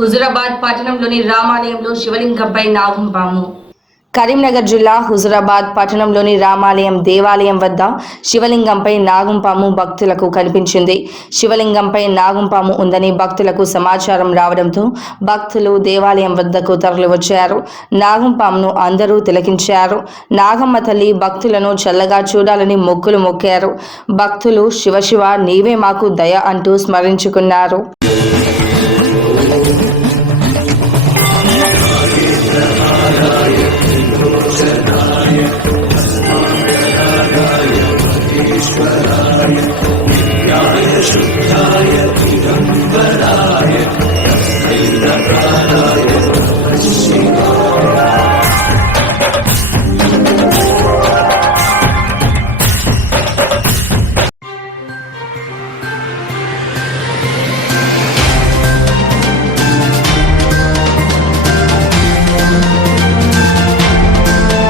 హుజురాబాద్ పట్టణంలోని రామాలయంలో శివలింగంపై నాగంపాము. కరీంనగర్ జిల్లా హుజురాబాద్ పట్టణంలోని రామాలయం దేవాలయం వద్ద శివలింగంపై నాగంపాము భక్తులకు కనిపించింది. శివలింగంపై నాగంపాము ఉందని భక్తులకు సమాచారం రావడంతో భక్తులు దేవాలయం వద్దకు తరలివచ్చారు. నాగంపామును అందరూ తిలకించారు. నాగమ్మ తల్లి భక్తులను చల్లగా చూడాలని మొక్కులు మొక్కారు. భక్తులు శివ శివ నీవే మాకు దయ అంటూ స్మరించుకున్నారు. शुद्धाय दिगंबराय